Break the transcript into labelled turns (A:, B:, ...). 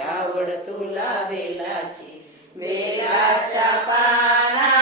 A: आवड तुला वेलाची. वेलाचा पाना